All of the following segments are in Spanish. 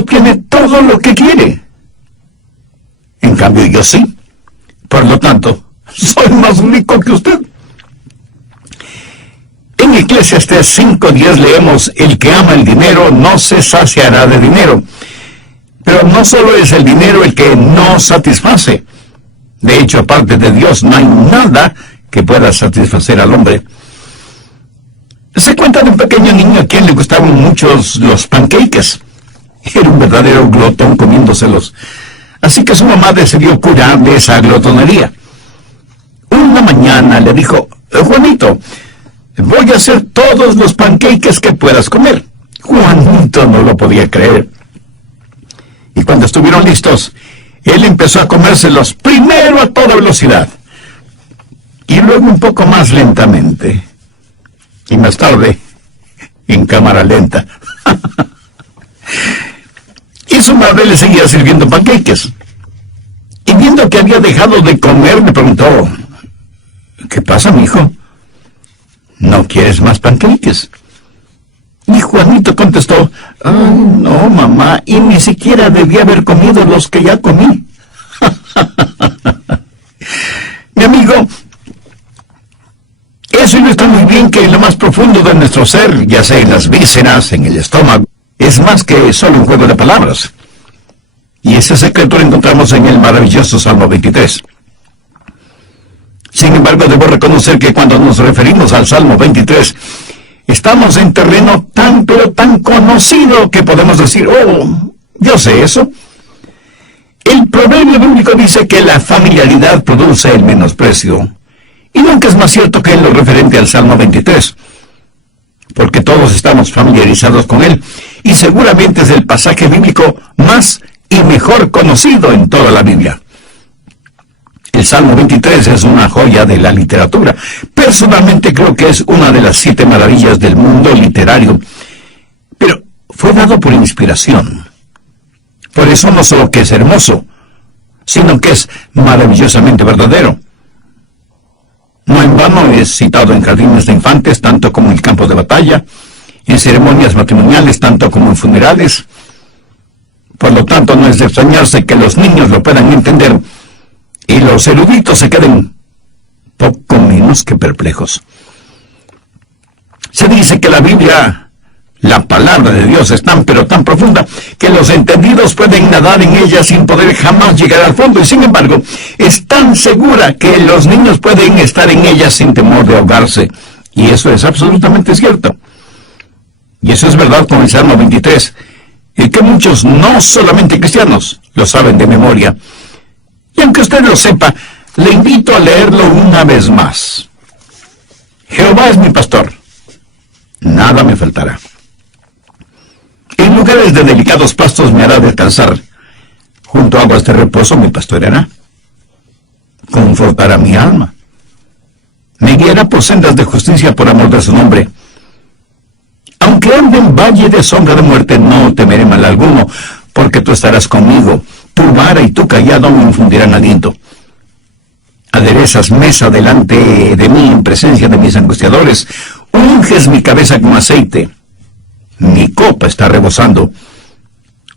no tiene todo lo que quiere. En cambio, yo sí. Por lo tanto, soy más rico que usted. En Eclesiastés 5:10 leemos: el que ama el dinero no se saciará de dinero. Pero no solo es el dinero el que no satisface. De hecho, aparte de Dios, no hay nada que pueda satisfacer al hombre. Se cuenta de un pequeño niño a quien le gustaban muchos los pancakes. Era un verdadero glotón comiéndoselos. Así que su mamá decidió curarle esa glotonería. Una mañana le dijo: Juanito, voy a hacer todos los pancakes que puedas comer. Juanito no lo podía creer. Y cuando estuvieron listos, él empezó a comérselos primero a toda velocidad, y luego un poco más lentamente, y más tarde en cámara lenta. Y su madre le seguía sirviendo pancakes. Y viendo que había dejado de comer, le preguntó: ¿qué pasa, mijo? ¿No quieres más pancakes? Y Juanito contestó: no, mamá, y ni siquiera debía haber comido los que ya comí. Mi amigo, eso ilustra muy bien que en lo más profundo de nuestro ser, ya sea en las vísceras, en el estómago, es más que solo un juego de palabras. Y ese secreto lo encontramos en el maravilloso Salmo 23. Sin embargo, debo reconocer que cuando nos referimos al Salmo 23, estamos en terreno tan, pero tan conocido que podemos decir: oh, yo sé eso. El proverbio bíblico dice que la familiaridad produce el menosprecio. Y nunca es más cierto que en lo referente al Salmo 23. Porque todos estamos familiarizados con él. Y seguramente es el pasaje bíblico más y mejor conocido en toda la Biblia. El Salmo 23 es una joya de la literatura. Personalmente creo que es una de las 7 maravillas del mundo literario. Pero fue dado por inspiración. Por eso no solo que es hermoso, sino que es maravillosamente verdadero. No en vano es citado en jardines de infantes, tanto como en campos de batalla, en ceremonias matrimoniales, tanto como en funerales. Por lo tanto, no es de extrañarse que los niños lo puedan entender y los eruditos se queden poco menos que perplejos. Se dice que la Biblia, la palabra de Dios, es tan pero tan profunda que los entendidos pueden nadar en ella sin poder jamás llegar al fondo, y sin embargo es tan segura que los niños pueden estar en ella sin temor de ahogarse. Y eso es absolutamente cierto. Y eso es verdad con el Salmo 23, y que muchos, no solamente cristianos, lo saben de memoria. Y aunque usted lo sepa, le invito a leerlo una vez más. Jehová es mi pastor, nada me faltará. En lugares de delicados pastos me hará descansar. Junto a aguas de reposo me pastoreará. Confortará mi alma. Me guiará por sendas de justicia por amor de su nombre. Aunque ande en valle de sombra de muerte, no temeré mal alguno, porque tú estarás conmigo. Tu vara y tu cayado me infundirán aliento. Aderezas mesa delante de mí en presencia de mis angustiadores. Unges mi cabeza con aceite. Mi copa está rebosando.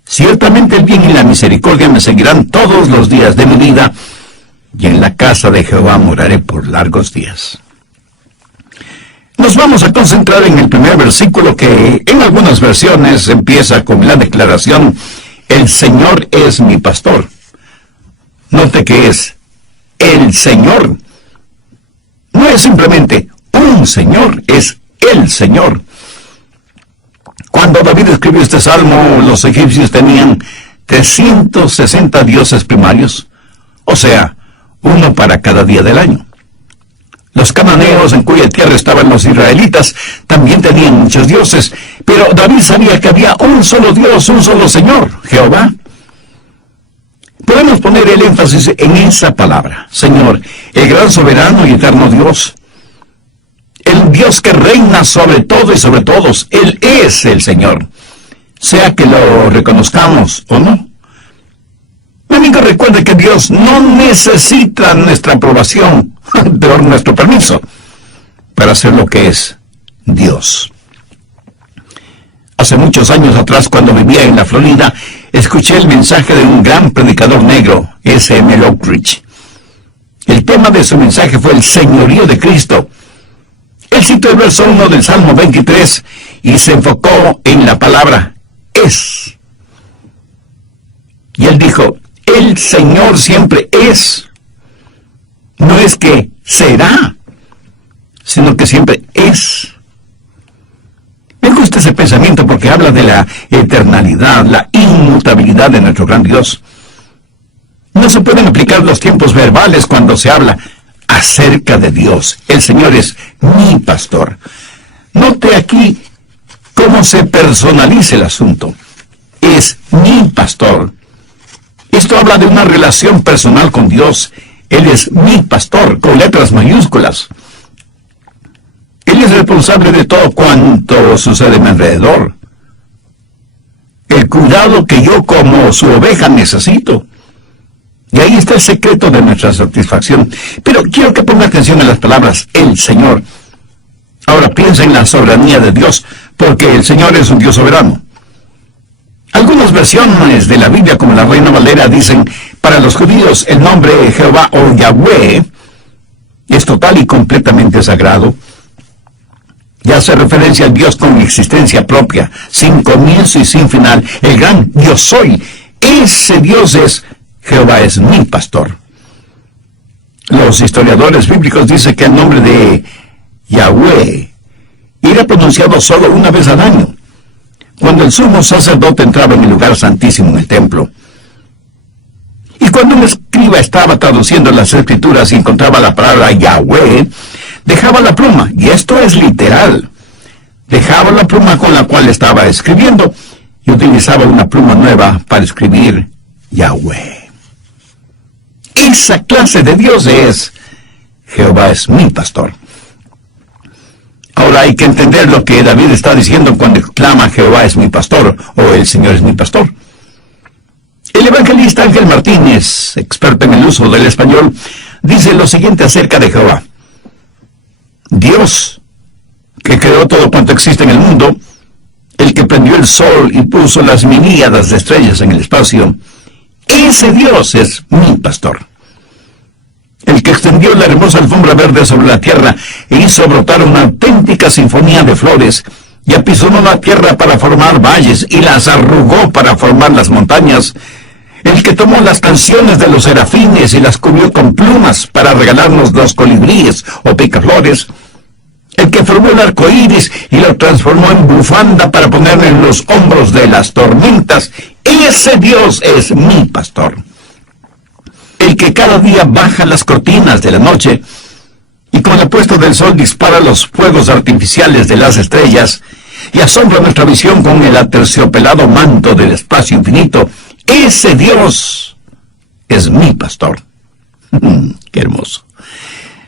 Ciertamente el bien y la misericordia me seguirán todos los días de mi vida, y en la casa de Jehová moraré por largos días. Nos vamos a concentrar en el primer versículo, que en algunas versiones empieza con la declaración: el Señor es mi pastor. Note que es el Señor. No es simplemente un Señor, es el Señor. Cuando David escribió este salmo, los egipcios tenían 360 dioses primarios, o sea, uno para cada día del año. Los cananeos, en cuya tierra estaban los israelitas, también tenían muchos dioses, pero David sabía que había un solo Dios, un solo Señor, Jehová. Podemos poner el énfasis en esa palabra, Señor, el gran soberano y eterno Dios. El Dios que reina sobre todo y sobre todos. Él es el Señor, sea que lo reconozcamos o no. Mi amigo, recuerde que Dios no necesita nuestra aprobación, pero nuestro permiso, para ser lo que es Dios. Hace muchos años atrás, cuando vivía en la Florida, escuché el mensaje de un gran predicador negro, S.M. Lockridge. El tema de su mensaje fue el señorío de Cristo. Él citó el verso 1 del Salmo 23 y se enfocó en la palabra es. Y él dijo, el Señor siempre es. No es que será, sino que siempre es. Me gusta ese pensamiento porque habla de la eternalidad, la inmutabilidad de nuestro gran Dios. No se pueden aplicar los tiempos verbales cuando se habla acerca de Dios. El Señor es mi pastor. Note aquí cómo se personaliza el asunto. Es mi pastor. Esto habla de una relación personal con Dios. Él es mi pastor, con letras mayúsculas. Él es responsable de todo cuanto sucede a mi alrededor. El cuidado que yo como su oveja necesito. Y ahí está el secreto de nuestra satisfacción. Pero quiero que ponga atención a las palabras, el Señor. Ahora piensa en la soberanía de Dios, porque el Señor es un Dios soberano. Algunas versiones de la Biblia, como la Reina Valera, dicen, para los judíos el nombre Jehová o Yahweh es total y completamente sagrado. Ya hace referencia al Dios con existencia propia, sin comienzo y sin final, el gran yo soy. Ese Dios es, Jehová es mi pastor. Los historiadores bíblicos dicen que el nombre de Yahweh era pronunciado solo una vez al año, cuando el sumo sacerdote entraba en el lugar santísimo en el templo. Y cuando un escriba estaba traduciendo las escrituras y encontraba la palabra Yahweh, dejaba la pluma, y esto es literal, dejaba la pluma con la cual estaba escribiendo y utilizaba una pluma nueva para escribir Yahweh. Esa clase de Dios es, Jehová es mi pastor. Ahora hay que entender lo que David está diciendo cuando exclama Jehová es mi pastor, o el Señor es mi pastor. El evangelista Ángel Martínez, experto en el uso del español, dice lo siguiente acerca de Jehová. Dios, que creó todo cuanto existe en el mundo, el que prendió el sol y puso las miríadas de estrellas en el espacio, ese Dios es mi pastor. El que extendió la hermosa alfombra verde sobre la tierra e hizo brotar una auténtica sinfonía de flores, y apisonó la tierra para formar valles y las arrugó para formar las montañas. El que tomó las canciones de los serafines y las cubrió con plumas para regalarnos los colibríes o picaflores. El que formó el arco iris y lo transformó en bufanda para ponerlo en los hombros de las tormentas. Ese Dios es mi pastor. El que cada día baja las cortinas de la noche y con la puesta del sol dispara los fuegos artificiales de las estrellas y asombra nuestra visión con el aterciopelado manto del espacio infinito. Ese Dios es mi pastor. ¡Qué hermoso!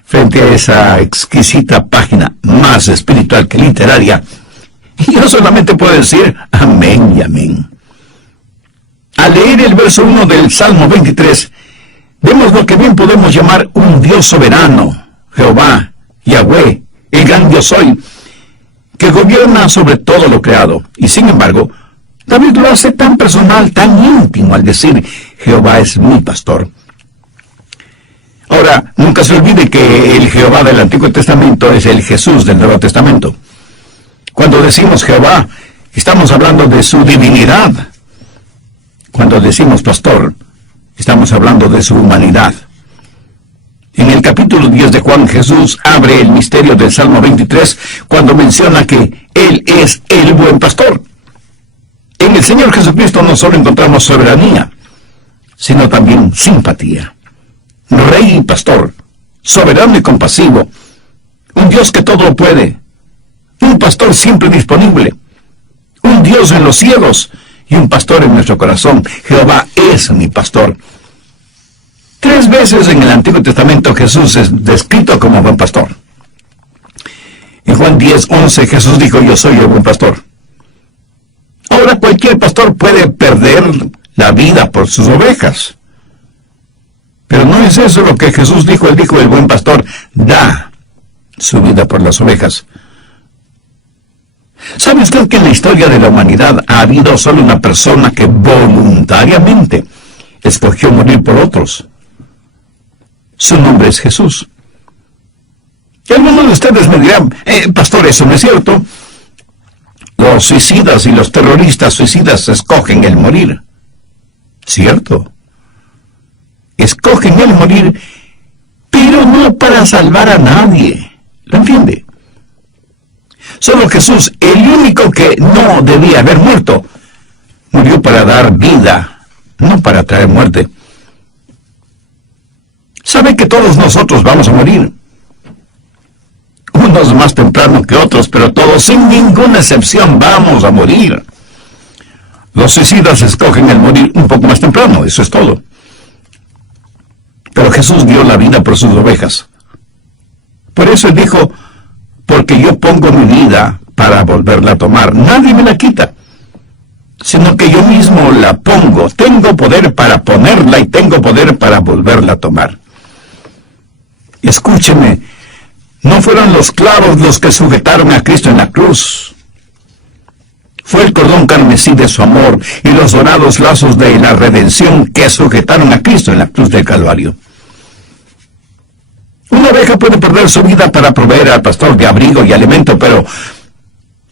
Frente a esa exquisita página, más espiritual que literaria, yo solamente puedo decir amén y amén. Al leer el verso 1 del Salmo 23, vemos lo que bien podemos llamar un Dios soberano, Jehová, Yahweh, el gran yo soy, que gobierna sobre todo lo creado. Y sin embargo, David lo hace tan personal, tan íntimo al decir, Jehová es mi pastor. Ahora, nunca se olvide que el Jehová del Antiguo Testamento es el Jesús del Nuevo Testamento. Cuando decimos Jehová, estamos hablando de su divinidad. Cuando decimos pastor, estamos hablando de su humanidad. En el capítulo 10 de Juan, Jesús abre el misterio del Salmo 23 cuando menciona que Él es el buen pastor. En el Señor Jesucristo no solo encontramos soberanía, sino también simpatía. Rey y pastor, soberano y compasivo, un Dios que todo lo puede, un pastor siempre disponible, un Dios en los cielos y un pastor en nuestro corazón. Jehová es mi pastor. 3 veces en el Antiguo Testamento Jesús es descrito como buen pastor. En Juan 10:11 Jesús dijo, yo soy el buen pastor. Ahora cualquier pastor puede perder la vida por sus ovejas. Pero no es eso lo que Jesús dijo. Él dijo, el buen pastor da su vida por las ovejas. ¿Sabe usted que en la historia de la humanidad ha habido solo una persona que voluntariamente escogió morir por otros? Su nombre es Jesús. Y algunos de ustedes me dirán, pastor, eso no es cierto. Los suicidas y los terroristas suicidas escogen el morir. ¿Cierto? Escogen el morir, pero no para salvar a nadie. ¿Lo entiende? Solo Jesús, el único que no debía haber muerto, murió para dar vida, no para traer muerte. ¿Sabe que todos nosotros vamos a morir? Unos más temprano que otros, pero todos, sin ninguna excepción, vamos a morir. Los suicidas escogen el morir un poco más temprano, eso es todo. Pero Jesús dio la vida por sus ovejas. Por eso Él dijo, porque yo pongo mi vida para volverla a tomar. Nadie me la quita, sino que yo mismo la pongo. Tengo poder para ponerla y tengo poder para volverla a tomar. Escúcheme, no fueron los clavos los que sujetaron a Cristo en la cruz. Fue el cordón carmesí de su amor y los dorados lazos de la redención que sujetaron a Cristo en la cruz del Calvario. Una oveja puede perder su vida para proveer al pastor de abrigo y alimento, pero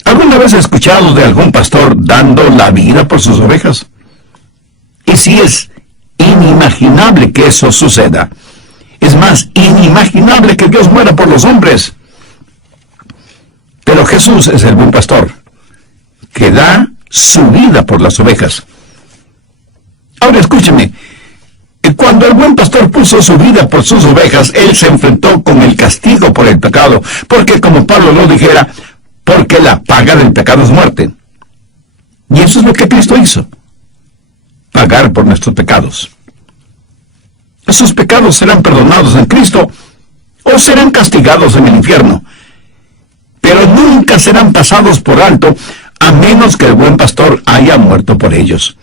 ¿alguna vez he escuchado de algún pastor dando la vida por sus ovejas? Y si es inimaginable que eso suceda. Es más, inimaginable que Dios muera por los hombres. Pero Jesús es el buen pastor, que da su vida por las ovejas. Ahora escúcheme, cuando el buen pastor puso su vida por sus ovejas, Él se enfrentó con el castigo por el pecado, porque como Pablo lo dijera, porque la paga del pecado es muerte. Y eso es lo que Cristo hizo, pagar por nuestros pecados. Esos pecados serán perdonados en Cristo o serán castigados en el infierno, pero nunca serán pasados por alto a menos que el buen pastor haya muerto por ellos.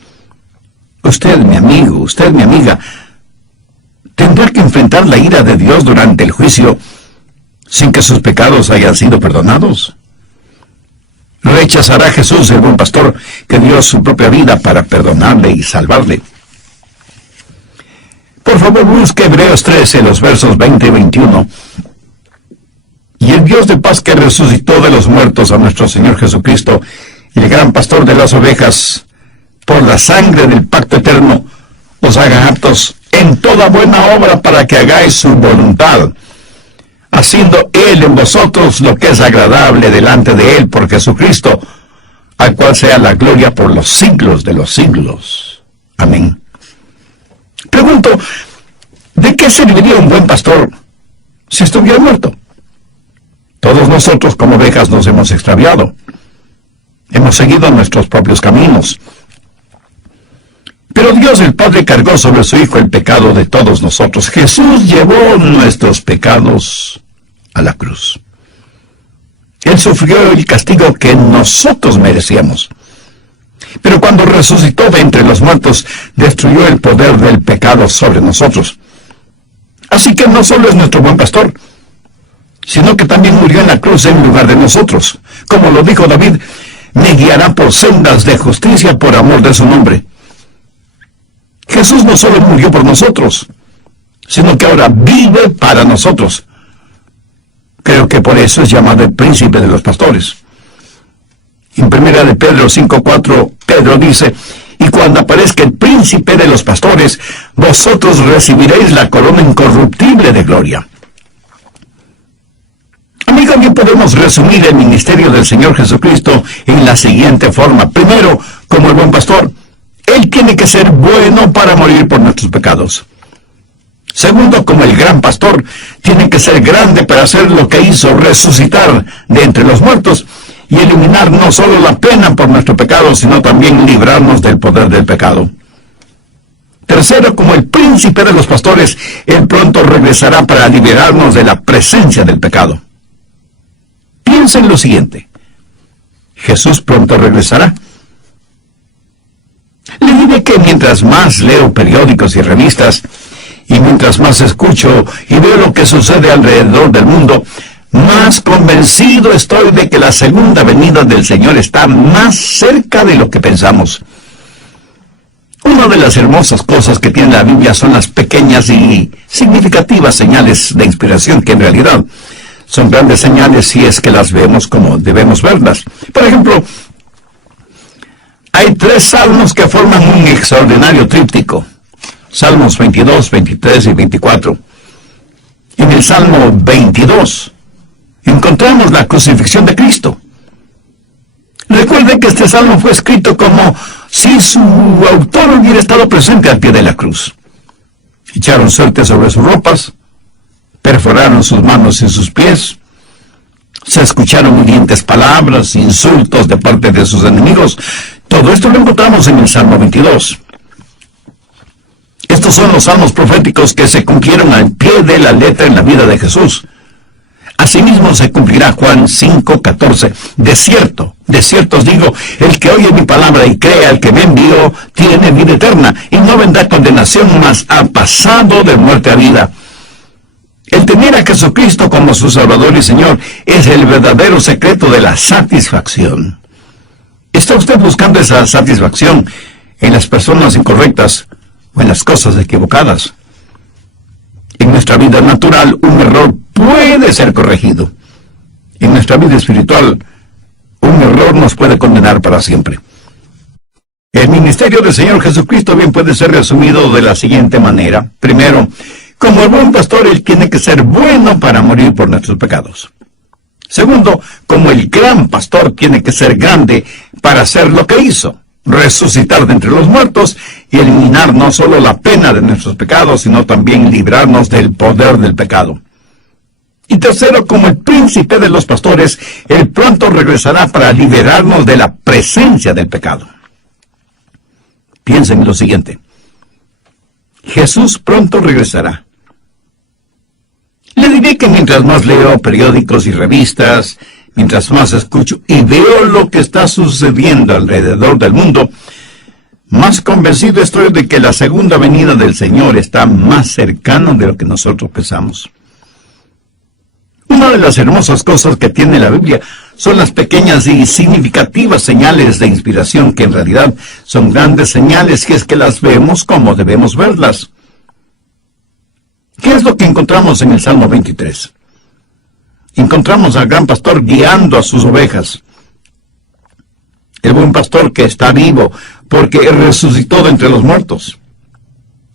Usted, mi amigo, usted, mi amiga, tendrá que enfrentar la ira de Dios durante el juicio sin que sus pecados hayan sido perdonados. ¿Rechazará Jesús, el buen pastor, que dio su propia vida para perdonarle y salvarle? Por favor, busque Hebreos 13, los versos 20 y 21. Y el Dios de paz que resucitó de los muertos a nuestro Señor Jesucristo, y el gran pastor de las ovejas, por la sangre del pacto eterno, os haga aptos en toda buena obra para que hagáis su voluntad, haciendo Él en vosotros lo que es agradable delante de Él por Jesucristo, al cual sea la gloria por los siglos de los siglos. Amén. Pregunto, ¿de qué serviría un buen pastor si estuviera muerto? Todos nosotros como ovejas nos hemos extraviado. Hemos seguido nuestros propios caminos. Pero Dios el Padre cargó sobre su Hijo el pecado de todos nosotros. Jesús llevó nuestros pecados a la cruz. Él sufrió el castigo que nosotros merecíamos. Pero cuando resucitó de entre los muertos, destruyó el poder del pecado sobre nosotros. Así que no solo es nuestro buen pastor, sino que también murió en la cruz en lugar de nosotros. Como lo dijo David, me guiará por sendas de justicia por amor de su nombre. Jesús no solo murió por nosotros, sino que ahora vive para nosotros. Creo que por eso es llamado el príncipe de los pastores. En 1 de Pedro 5:4, Pedro dice, y cuando aparezca el príncipe de los pastores, vosotros recibiréis la corona incorruptible de gloria. Amigo, bien podemos resumir el ministerio del Señor Jesucristo en la siguiente forma. Primero, como el buen pastor, Él tiene que ser bueno para morir por nuestros pecados. Segundo, como el gran pastor, tiene que ser grande para hacer lo que hizo, resucitar de entre los muertos y eliminar no solo la pena por nuestro pecado, sino también librarnos del poder del pecado. Tercero, como el príncipe de los pastores, Él pronto regresará para liberarnos de la presencia del pecado. Piensa en lo siguiente. Jesús pronto regresará. Le diré que mientras más leo periódicos y revistas, y mientras más escucho y veo lo que sucede alrededor del mundo, más más convencido estoy de que la segunda venida del Señor está más cerca de lo que pensamos. Una de las hermosas cosas que tiene la Biblia son las pequeñas y significativas señales de inspiración que en realidad son grandes señales si es que las vemos como debemos verlas. Por ejemplo, hay 3 salmos que forman un extraordinario tríptico. Salmos 22, 23 y 24. En el Salmo 22 encontramos la crucifixión de Cristo. Recuerden que este salmo fue escrito como si su autor hubiera estado presente al pie de la cruz. Echaron suerte sobre sus ropas, perforaron sus manos y sus pies, se escucharon hirientes palabras, insultos de parte de sus enemigos. Todo esto lo encontramos en el Salmo 22. Estos son los salmos proféticos que se cumplieron al pie de la letra en la vida de Jesús. Asimismo se cumplirá Juan 5:14. De cierto os digo, el que oye mi palabra y cree al que me envió, tiene vida eterna, y no vendrá condenación, mas ha pasado de muerte a vida. El tener a Jesucristo como su Salvador y Señor es el verdadero secreto de la satisfacción. ¿Está usted buscando esa satisfacción en las personas incorrectas o en las cosas equivocadas? En nuestra vida natural, un error puede ser corregido. En nuestra vida espiritual, un error nos puede condenar para siempre. El ministerio del Señor Jesucristo bien puede ser resumido de la siguiente manera. Primero, como el buen pastor, Él tiene que ser bueno para morir por nuestros pecados. Segundo, como el gran pastor tiene que ser grande para hacer lo que hizo, resucitar de entre los muertos y eliminar no solo la pena de nuestros pecados, sino también librarnos del poder del pecado. Y tercero, como el príncipe de los pastores, Él pronto regresará para liberarnos de la presencia del pecado. Piensen en lo siguiente. Jesús pronto regresará. Le diré que mientras más leo periódicos y revistas, mientras más escucho y veo lo que está sucediendo alrededor del mundo, más convencido estoy de que la segunda venida del Señor está más cercana de lo que nosotros pensamos. Una de las hermosas cosas que tiene la Biblia son las pequeñas y significativas señales de inspiración que en realidad son grandes señales si es que las vemos como debemos verlas. ¿Qué es lo que encontramos en el Salmo 23? Encontramos al gran pastor guiando a sus ovejas. El buen pastor que está vivo porque resucitó de entre los muertos.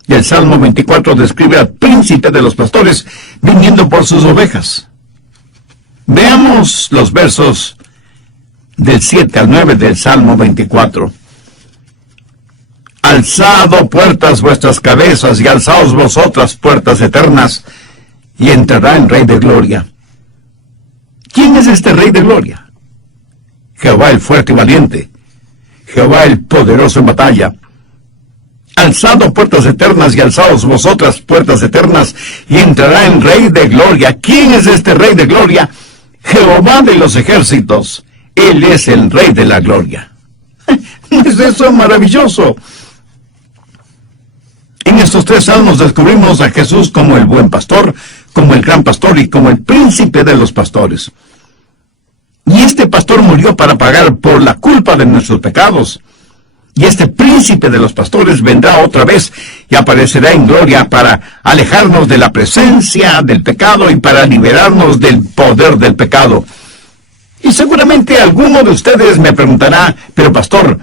Y el Salmo 24 describe al príncipe de los pastores viniendo por sus ovejas. Veamos los versos del 7 al 9 del Salmo 24. Alzad, puertas, vuestras cabezas, y alzaos vosotras, puertas eternas, y entrará el Rey de Gloria. ¿Quién es este Rey de Gloria? Jehová el fuerte y valiente, Jehová el poderoso en batalla. Alzad, puertas eternas, y alzaos vosotras, puertas eternas, y entrará el Rey de Gloria. ¿Quién es este Rey de Gloria? Jehová de los ejércitos. Él es el Rey de la Gloria. ¿No es eso maravilloso? En estos 3 salmos descubrimos a Jesús como el buen pastor, como el gran pastor y como el príncipe de los pastores. Y este pastor murió para pagar por la culpa de nuestros pecados. Y este príncipe de los pastores vendrá otra vez y aparecerá en gloria para alejarnos de la presencia del pecado y para liberarnos del poder del pecado. Y seguramente alguno de ustedes me preguntará, pero pastor,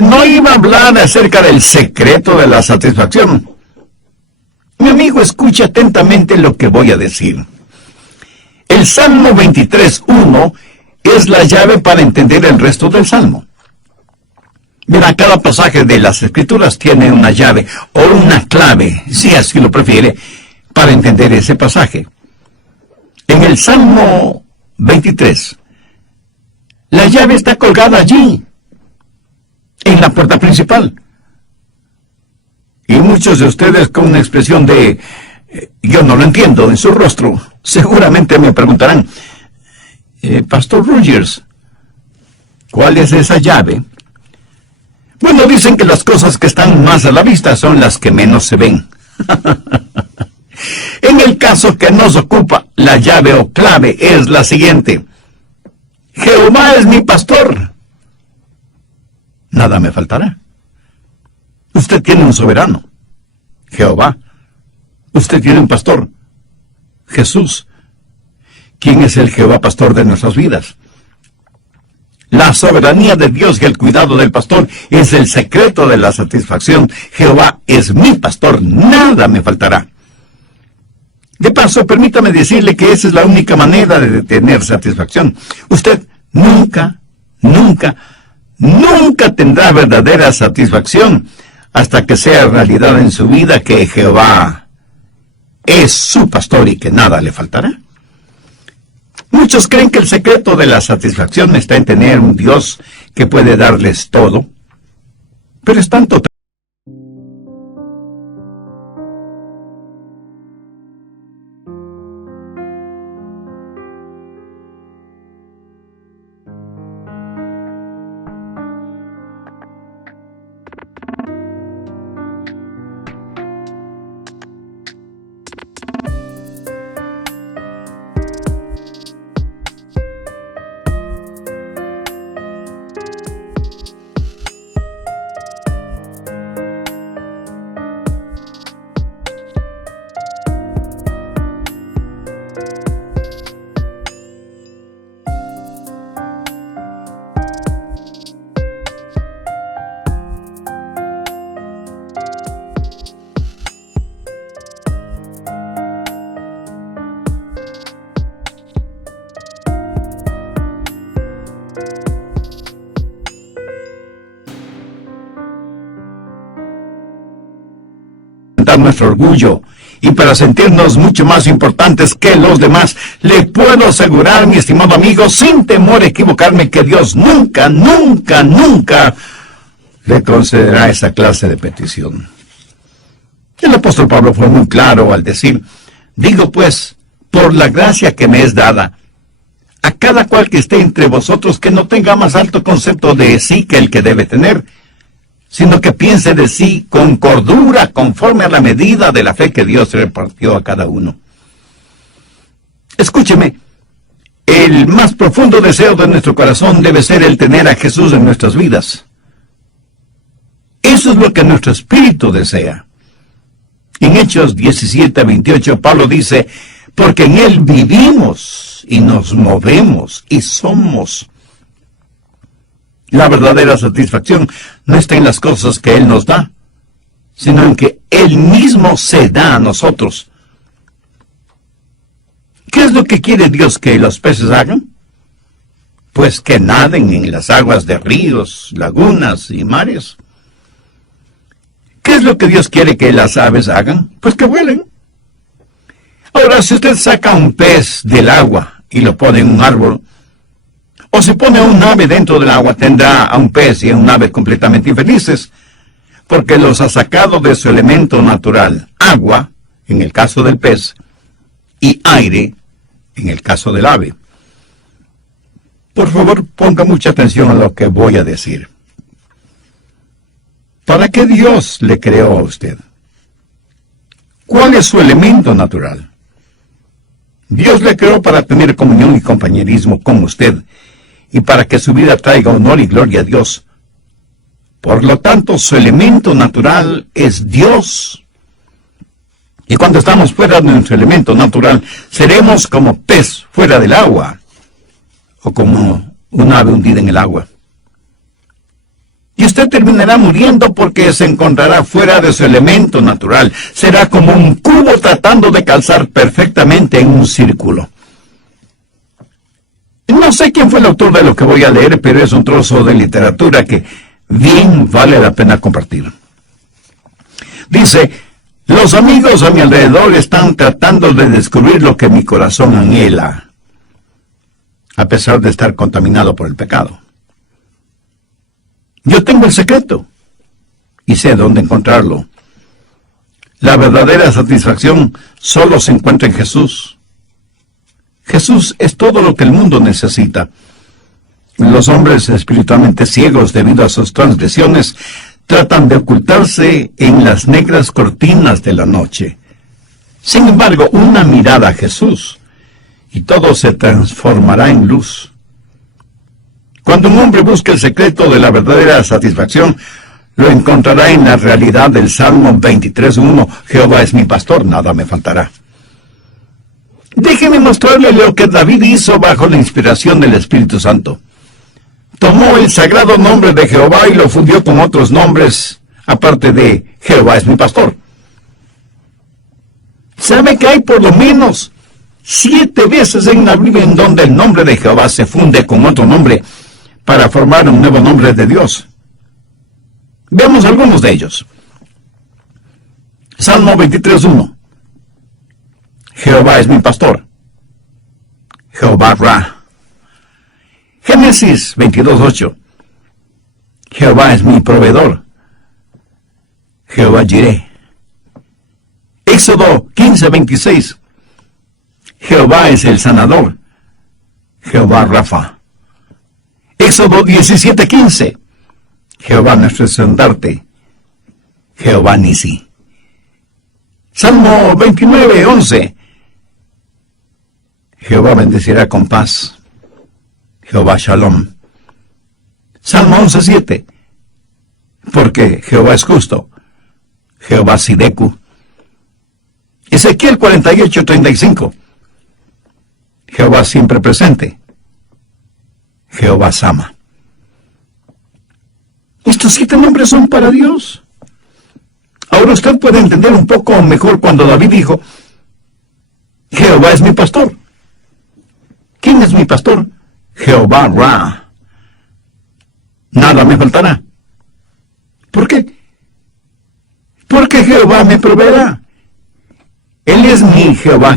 ¿no iba a hablar acerca del secreto de la satisfacción? Mi amigo, escucha atentamente lo que voy a decir. El Salmo 23:1 es la llave para entender el resto del Salmo. Mira, cada pasaje de las Escrituras tiene una llave o una clave, si así lo prefiere, para entender ese pasaje. En el Salmo 23, la llave está colgada allí, en la puerta principal. Y muchos de ustedes con una expresión de yo no lo entiendo en su rostro, seguramente me preguntarán, Pastor Rogers, ¿cuál es esa llave? Bueno, dicen que las cosas que están más a la vista son las que menos se ven. En el caso que nos ocupa, la llave o clave es la siguiente: Jehová es mi pastor, nada me faltará. Usted tiene un soberano, Jehová. Usted tiene un pastor, Jesús. ¿Quién es el Jehová pastor de nuestras vidas? La soberanía de Dios y el cuidado del pastor es el secreto de la satisfacción. Jehová es mi pastor, nada me faltará. De paso, permítame decirle que esa es la única manera de tener satisfacción. Usted nunca tendrá verdadera satisfacción hasta que sea realidad en su vida que Jehová es su pastor y que nada le faltará. Muchos creen que el secreto de la satisfacción está en tener un Dios que puede darles todo, pero están totalmente nuestro orgullo, y para sentirnos mucho más importantes que los demás, le puedo asegurar, mi estimado amigo, sin temor a equivocarme, que Dios nunca le concederá esa clase de petición. El apóstol Pablo fue muy claro al decir: digo pues, por la gracia que me es dada, a cada cual que esté entre vosotros, que no tenga más alto concepto de sí que el que debe tener, sino que piense de sí con cordura, conforme a la medida de la fe que Dios repartió a cada uno. Escúcheme, el más profundo deseo de nuestro corazón debe ser el tener a Jesús en nuestras vidas. Eso es lo que nuestro espíritu desea. En Hechos 17:28, Pablo dice: porque en Él vivimos y nos movemos y somos. La verdadera satisfacción no está en las cosas que Él nos da, sino en que Él mismo se da a nosotros. ¿Qué es lo que quiere Dios que los peces hagan? Pues que naden en las aguas de ríos, lagunas y mares. ¿Qué es lo que Dios quiere que las aves hagan? Pues que vuelen. Ahora, si usted saca un pez del agua y lo pone en un árbol, o si pone a un ave dentro del agua, tendrá a un pez y a un ave completamente infelices, porque los ha sacado de su elemento natural, agua, en el caso del pez, y aire, en el caso del ave. Por favor, ponga mucha atención a lo que voy a decir. ¿Para qué Dios le creó a usted? ¿Cuál es su elemento natural? Dios le creó para tener comunión y compañerismo con usted, y para que su vida traiga honor y gloria a Dios. Por lo tanto, su elemento natural es Dios. Y cuando estamos fuera de nuestro elemento natural, seremos como pez fuera del agua, o como un ave hundida en el agua. Y usted terminará muriendo porque se encontrará fuera de su elemento natural. Será como un cubo tratando de calzar perfectamente en un círculo. No sé quién fue el autor de lo que voy a leer, pero es un trozo de literatura que bien vale la pena compartir. Dice: los amigos a mi alrededor están tratando de descubrir lo que mi corazón anhela, a pesar de estar contaminado por el pecado. Yo tengo el secreto y sé dónde encontrarlo. La verdadera satisfacción solo se encuentra en Jesús. Jesús es todo lo que el mundo necesita. Los hombres espiritualmente ciegos debido a sus transgresiones tratan de ocultarse en las negras cortinas de la noche. Sin embargo, una mirada a Jesús y todo se transformará en luz. Cuando un hombre busque el secreto de la verdadera satisfacción, lo encontrará en la realidad del Salmo 23:1. Jehová es mi pastor, nada me faltará. Déjeme mostrarle lo que David hizo bajo la inspiración del Espíritu Santo. Tomó el sagrado nombre de Jehová y lo fundió con otros nombres, aparte de Jehová es mi pastor. ¿Sabe que hay por lo menos 7 veces en la Biblia en donde el nombre de Jehová se funde con otro nombre para formar un nuevo nombre de Dios? Veamos algunos de ellos. Salmo 23:1. Jehová es mi pastor. Jehová Ra. Génesis 22:8. Jehová es mi proveedor. Jehová Jireh. Éxodo 15:26. Jehová es el sanador. Jehová Rafa. Éxodo 17:15. Jehová nuestro estandarte. Jehová Nisi. Salmo 29:11. Jehová bendecirá con paz. Jehová Shalom. Salmo 11:7. Porque Jehová es justo. Jehová Sideku. Ezequiel 48:35. Jehová siempre presente. Jehová Sama. Estos 7 nombres son para Dios. Ahora usted puede entender un poco mejor cuando David dijo, Jehová es mi pastor. ¿Quién es mi pastor? Jehová Ra. Nada me faltará. ¿Por qué? Porque Jehová me proveerá. Él es mi Jehová.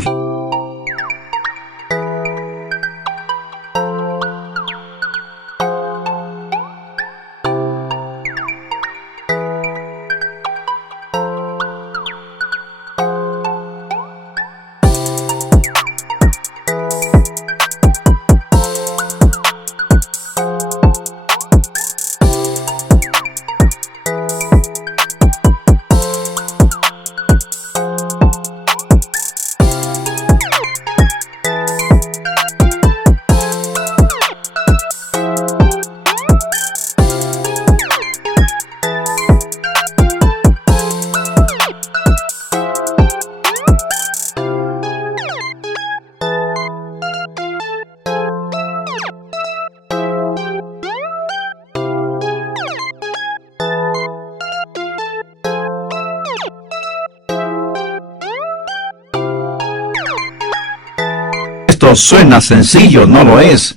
Esto suena sencillo, no lo es.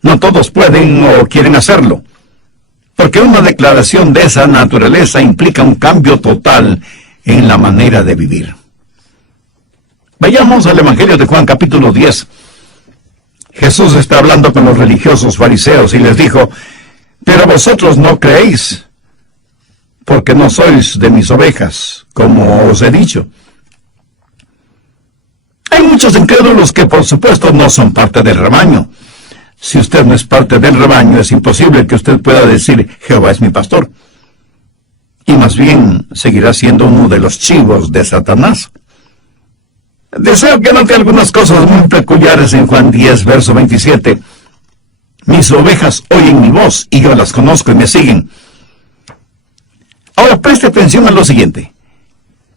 No todos pueden o quieren hacerlo, porque una declaración de esa naturaleza implica un cambio total en la manera de vivir. Vayamos al Evangelio de Juan capítulo 10. Jesús está hablando con los religiosos fariseos y les dijo, pero vosotros no creéis, porque no sois de mis ovejas, como os he dicho. Hay muchos incrédulos que por supuesto no son parte del rebaño. Si usted no es parte del rebaño, es imposible que usted pueda decir, Jehová es mi pastor. Y más bien seguirá siendo uno de los chivos de Satanás. Deseo que note algunas cosas muy peculiares en Juan 10, verso 27. Mis ovejas oyen mi voz, y yo las conozco y me siguen. Ahora preste atención a lo siguiente.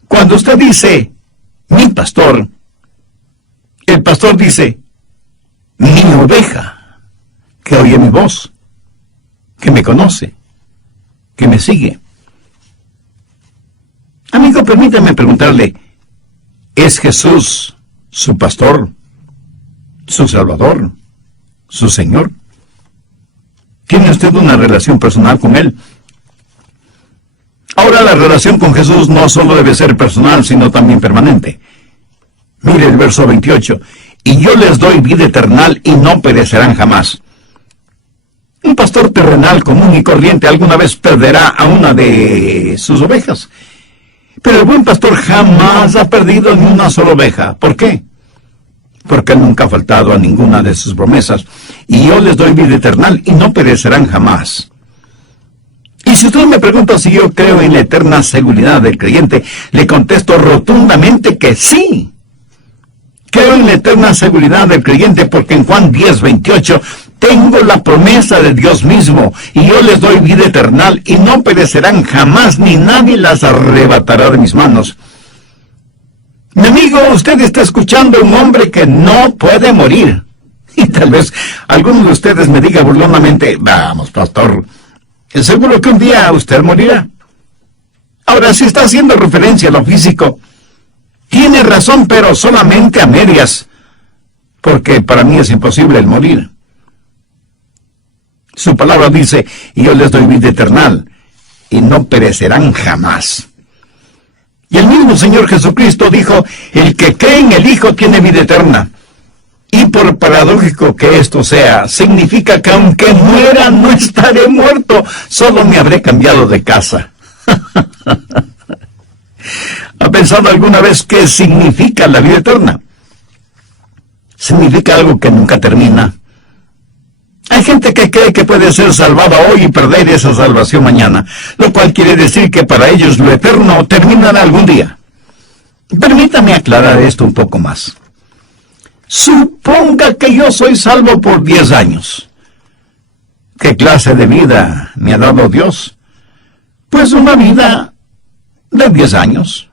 Cuando usted dice, mi pastor, el pastor dice, mi oveja, que oye mi voz, que me conoce, que me sigue. Amigo, permítame preguntarle, ¿es Jesús su pastor, su salvador, su Señor? ¿Tiene usted una relación personal con Él? Ahora, la relación con Jesús no solo debe ser personal, sino también permanente. Mire el verso 28. Y yo les doy vida eterna y no perecerán jamás. Un pastor terrenal común y corriente alguna vez perderá a una de sus ovejas. Pero el buen pastor jamás ha perdido ni una sola oveja. ¿Por qué? Porque él nunca ha faltado a ninguna de sus promesas. Y yo les doy vida eterna y no perecerán jamás. Y si usted me pregunta si yo creo en la eterna seguridad del creyente, le contesto rotundamente que sí. Que creo en la eterna seguridad del creyente porque en Juan 10:28 tengo la promesa de Dios mismo y yo les doy vida eterna y no perecerán jamás ni nadie las arrebatará de mis manos. Mi amigo, usted está escuchando a un hombre que no puede morir. Y tal vez alguno de ustedes me diga burlonamente, vamos, pastor, ¿es seguro que un día usted morirá? Ahora, si está haciendo referencia a lo físico, tiene razón, pero solamente a medias, porque para mí es imposible el morir. Su palabra dice, y yo les doy vida eterna, y no perecerán jamás. Y el mismo Señor Jesucristo dijo, el que cree en el Hijo tiene vida eterna. Y por paradójico que esto sea, significa que aunque muera, no estaré muerto, solo me habré cambiado de casa. ¿Ha pensado alguna vez qué significa la vida eterna? Significa algo que nunca termina. Hay gente que cree que puede ser salvada hoy y perder esa salvación mañana, lo cual quiere decir que para ellos lo eterno terminará algún día. Permítame aclarar esto un poco más. Suponga que yo soy salvo por 10 años. ¿Qué clase de vida me ha dado Dios? Pues una vida de 10 años,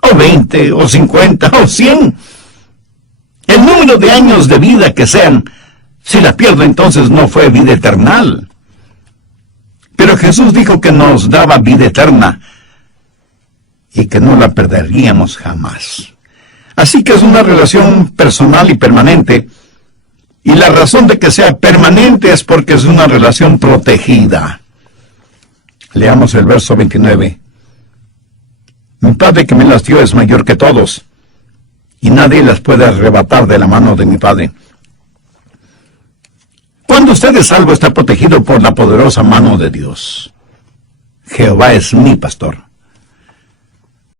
o 20, o 50, o 100. El número de años de vida que sean, si la pierdo entonces no fue vida eterna. Pero Jesús dijo que nos daba vida eterna y que no la perderíamos jamás. Así que es una relación personal y permanente. Y la razón de que sea permanente es porque es una relación protegida. Leamos el verso 29. Mi Padre que me las dio es mayor que todos, y nadie las puede arrebatar de la mano de mi Padre. Cuando usted es salvo, está protegido por la poderosa mano de Dios. Jehová es mi pastor.